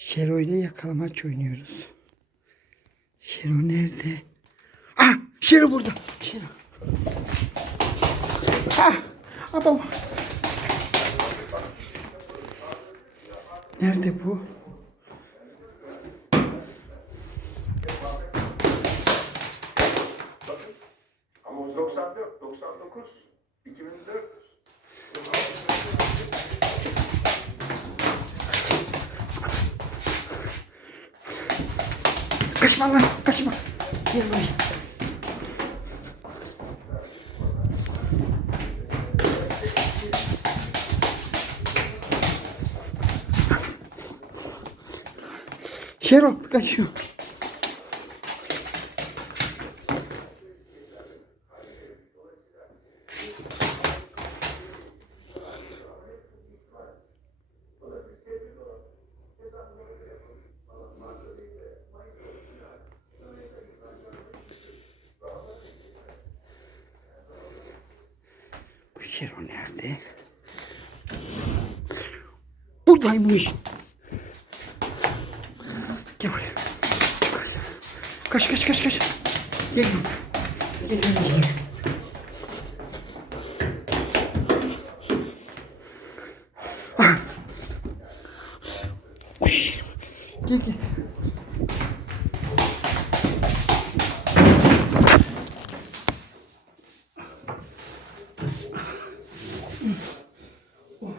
Şero ile yakalamaç oynuyoruz. Şero nerede? Ah! Şero burada. Şero. Ah! Abam. Nerede bu? Ama 94, 99, 2004. Kaçma lan kaçma. Gel buraya. Şero kaçıyor. Şero nerede? Buradaymış. Gel buraya. Kaç kaç kaç kaç. Gel. Ah. Gel. Gel. Gel. Gel. О.